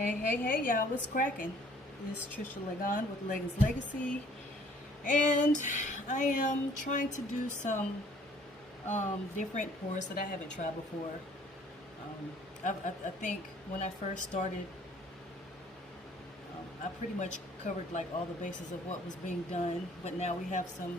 Hey, y'all, what's cracking? This is Trisha Legon with Leggins Legacy, and I am trying to do some different pours that I haven't tried before. I think when I first started, I pretty much covered like all the bases of what was being done, but now we have some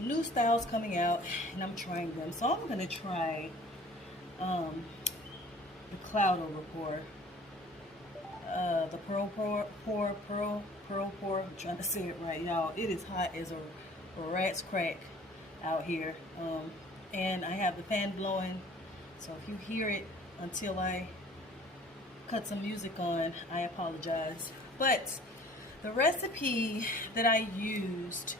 new styles coming out, and I'm trying them. So I'm gonna try the cloud over pour. The pearl pour. I'm trying to say it right, y'all. It is hot as a rat's crack out here. And I have the fan blowing, so if you hear it until I cut some music on, I apologize. But the recipe that I used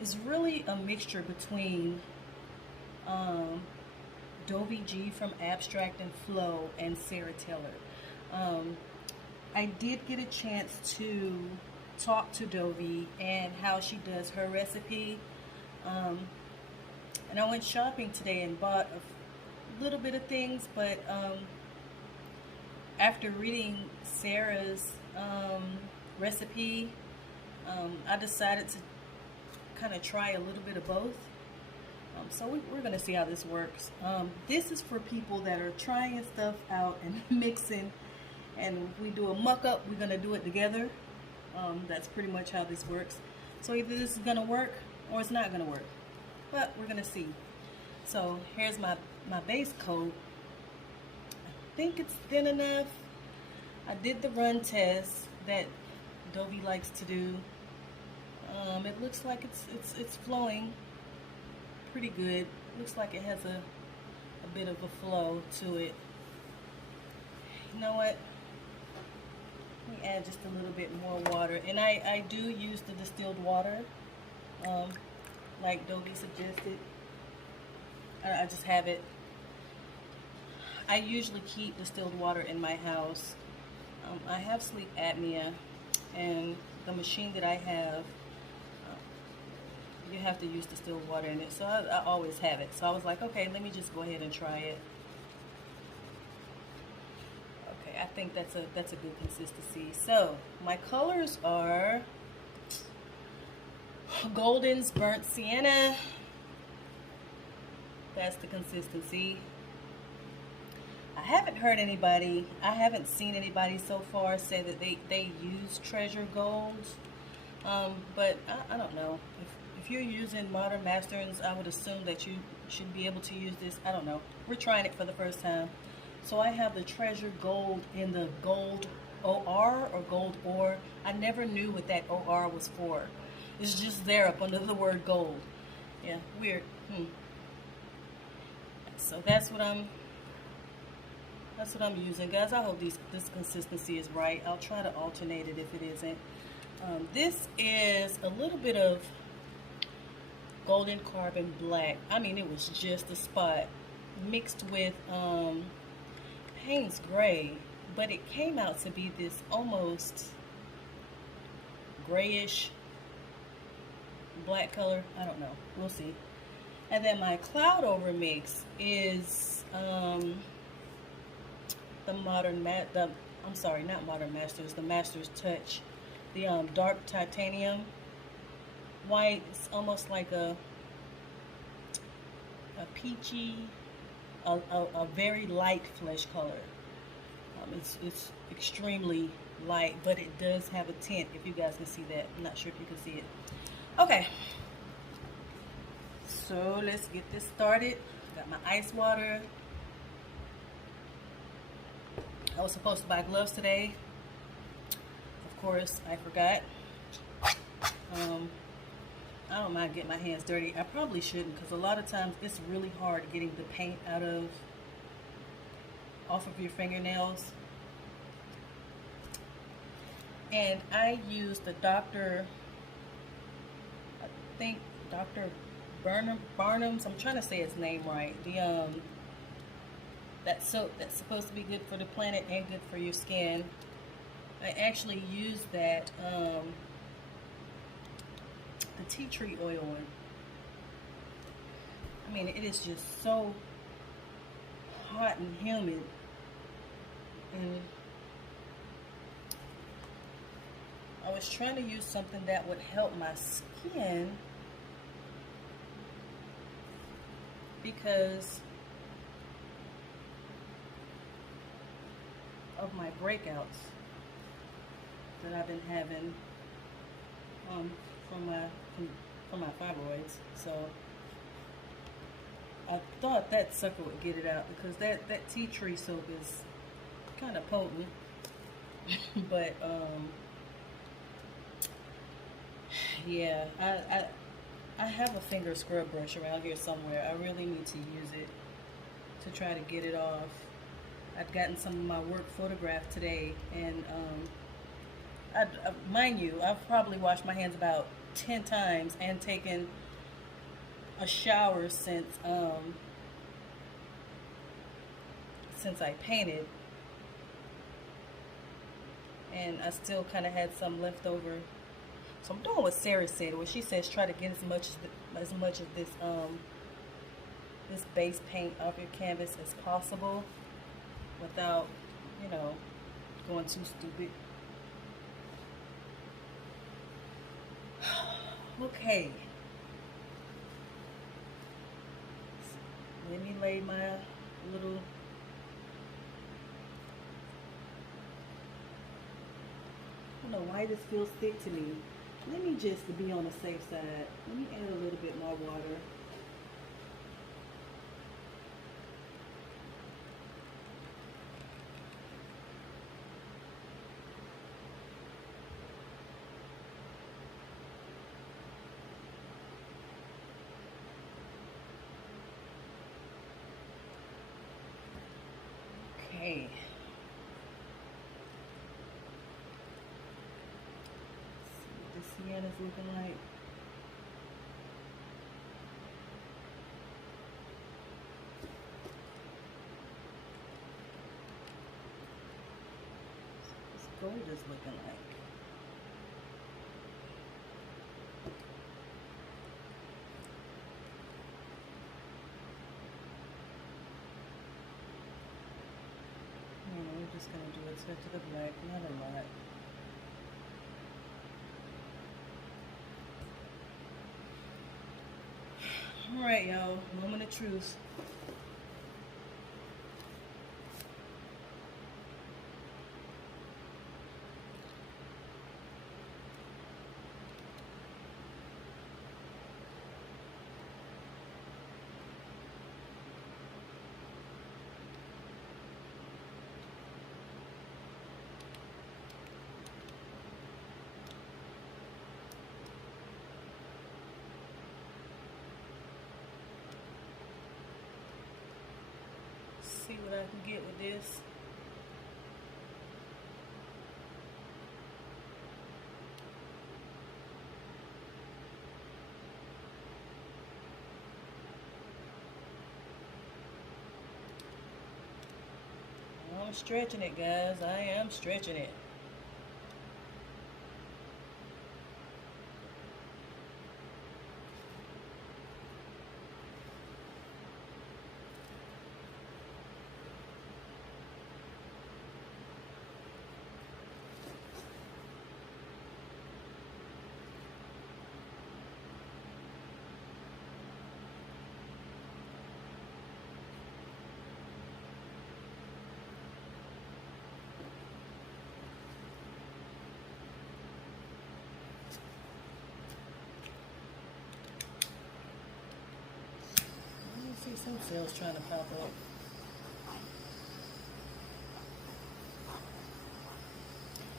is really a mixture between Dovey G from Abstract and Flow and Sarah Taylor. I did get a chance to talk to Dovey and how she does her recipe. And I went shopping today and bought a little bit of things, but after reading Sarah's recipe, I decided to kind of try a little bit of both. So we're going to see how this works. This is for people that are trying stuff out and mixing, and if we do a muck up, we're going to do it together. That's pretty much how this works. So either this is going to work or it's not going to work, but we're going to see. So here's my base coat. I think it's thin enough. I did the run test that Dovey likes to do. It looks like it's flowing pretty good. Looks like it has a bit of a flow to it. You know what? Let me add just a little bit more water. And I do use the distilled water, like Dovey suggested. I just have it. I usually keep distilled water in my house. I have sleep apnea, and the machine that I have, you have to use distilled water in it, so I always have it. So I was like, okay, let me just go ahead and try it. Okay, I think that's a good consistency. So my colors are Golden's Burnt Sienna. That's the consistency. I haven't seen anybody so far say that they use Treasure Golds, but I don't know. If you're using Modern Masters, I would assume that you should be able to use this. I don't know. We're trying it for the first time. So I have the Treasure Gold in the Gold OR or Gold Ore. I never knew what that OR was for. It's just there up under the word gold. Yeah, weird. So that's what I'm using, guys. I hope this consistency is right. I'll try to alternate it if it isn't. This is a little bit of Golden Carbon Black. I mean, it was just a spot mixed with Payne's Gray, but it came out to be this almost grayish black color. I don't know. We'll see. And then my cloud over mix is the Master's Touch, the dark titanium white. It's almost like a peachy, a very light flesh color. It's extremely light, but it does have a tint, if you guys can see that. I'm not sure if you can see it. Okay, so let's get this started. Got my ice water. I was supposed to buy gloves today. Of course, I forgot. I don't mind getting my hands dirty. I probably shouldn't, because a lot of times it's really hard getting the paint off of your fingernails. And I use the Dr. Barnum's. I'm trying to say his name right. That soap that's supposed to be good for the planet and good for your skin. I actually use that the tea tree oil one. I mean, it is just so hot and humid And I was trying to use something that would help my skin because of my breakouts that I've been having from my fibroids. So I thought that sucker would get it out because that tea tree soap is kind of potent. But yeah, I have a finger scrub brush around here somewhere. I really need to use it to try to get it off. I'd gotten some of my work photographed today, and mind you, I've probably washed my hands about 10 times and taken a shower since I painted, and I still kind of had some left over. So I'm doing what Sarah said, where she says try to get as much of this this base paint off your canvas as possible without, you know, going too stupid. Okay. Let me lay my little I don't know why this feels thick to me. Let me just, to be on the safe side, let me add a little bit more water. Okay. See what the sienna's looking like. This gold is looking like. We're just gonna do a touch of the black, not a lot. Alright, y'all, moment of truth. See what I can get with this. I'm stretching it, guys. I am stretching it. See some cells trying to pop up.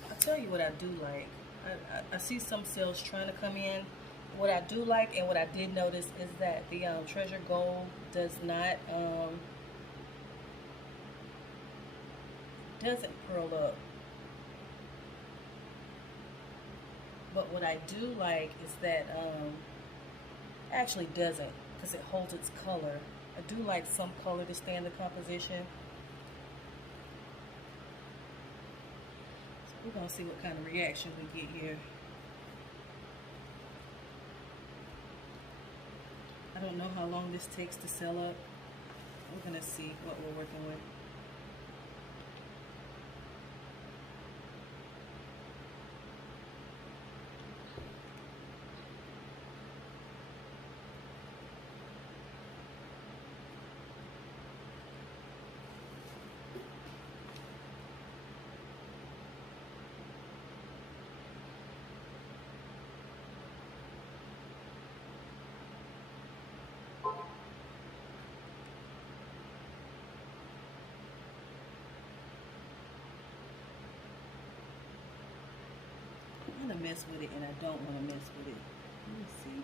I'll tell you what I do like. I see some cells trying to come in. What I do like and what I did notice is that the Treasure Gold doesn't pearl up. But what I do like is that actually doesn't, because it holds its color. I do like some color to stay in the composition. So we're gonna see what kind of reaction we get here. I don't know how long this takes to sell up. We're gonna see what we're working with. mess with it and I don't want to mess with it. Let me see.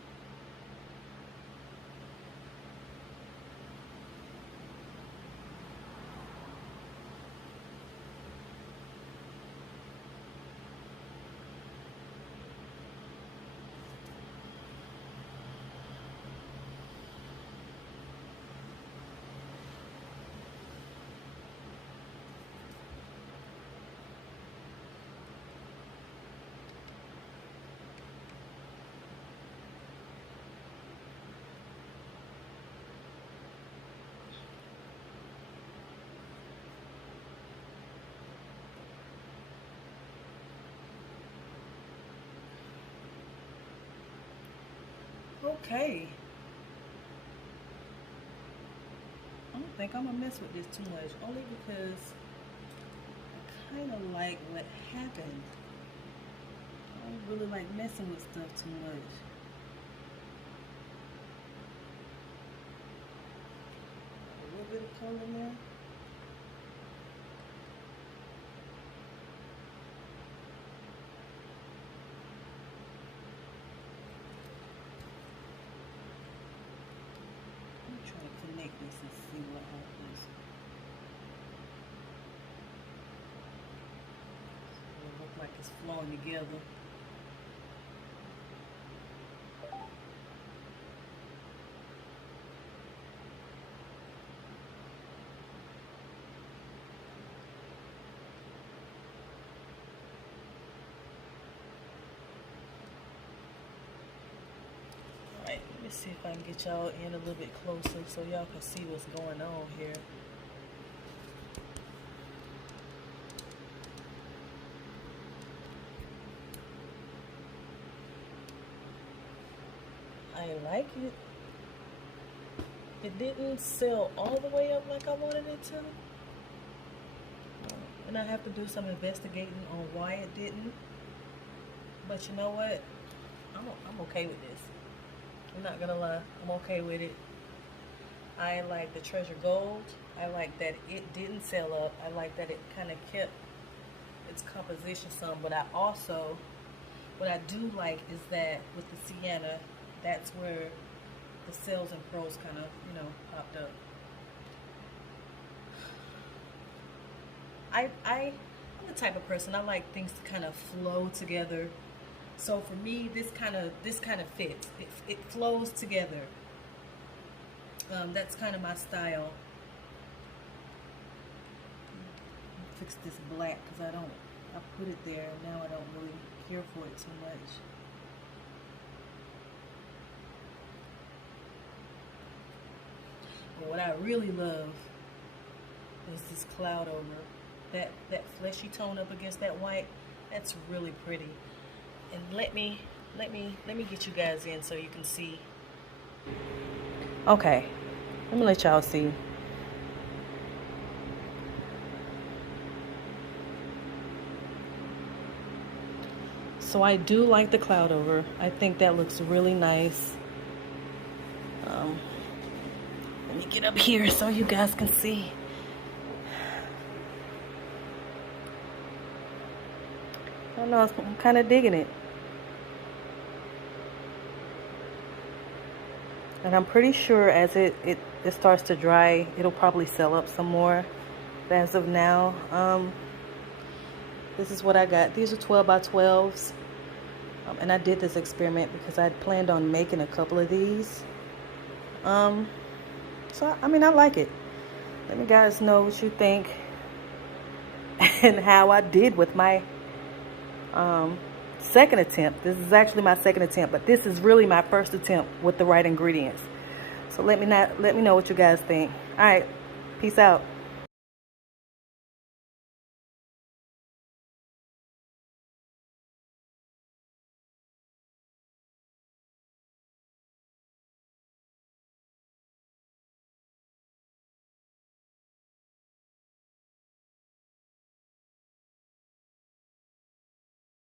Okay. I don't think I'm gonna mess with this too much, only because I kind of like what happened. I don't really like messing with stuff too much. A little bit of color in there. Connect this and see what happens. It looks like it's flowing together. Alright, let me see if I can get y'all in a little bit closer so y'all can see what's going on here. I like it. It didn't sell all the way up like I wanted it to. And I have to do some investigating on why it didn't. But you know what? I'm okay with this. I'm not gonna lie, I'm okay with it. I like the treasure gold. I like that it didn't sell up. I like that it kind of kept its composition some. But I also, what I do like is that with the sienna, that's where the cells and pearls kind of, you know, popped up. I'm the type of person, I like things to kind of flow together. So for me, this kind of fits. It flows together. That's kind of my style. Fix this black because I put it there and now I don't really care for it too much. But what I really love is this cloud over. That fleshy tone up against that white. That's really pretty. And let me get you guys in so you can see. Okay, let me let y'all see. So I do like the cloud over. I think that looks really nice. Let me get up here so you guys can see. I don't know, I'm kind of digging it. And I'm pretty sure as it starts to dry, it'll probably sell up some more. But as of now, this is what I got. These are 12 by 12s. And I did this experiment because I planned on making a couple of these. So, I mean, I like it. Let me guys know what you think and how I did with my second attempt. This is actually my second attempt, but this is really my first attempt with the right ingredients. So let me know what you guys think. All right, peace out.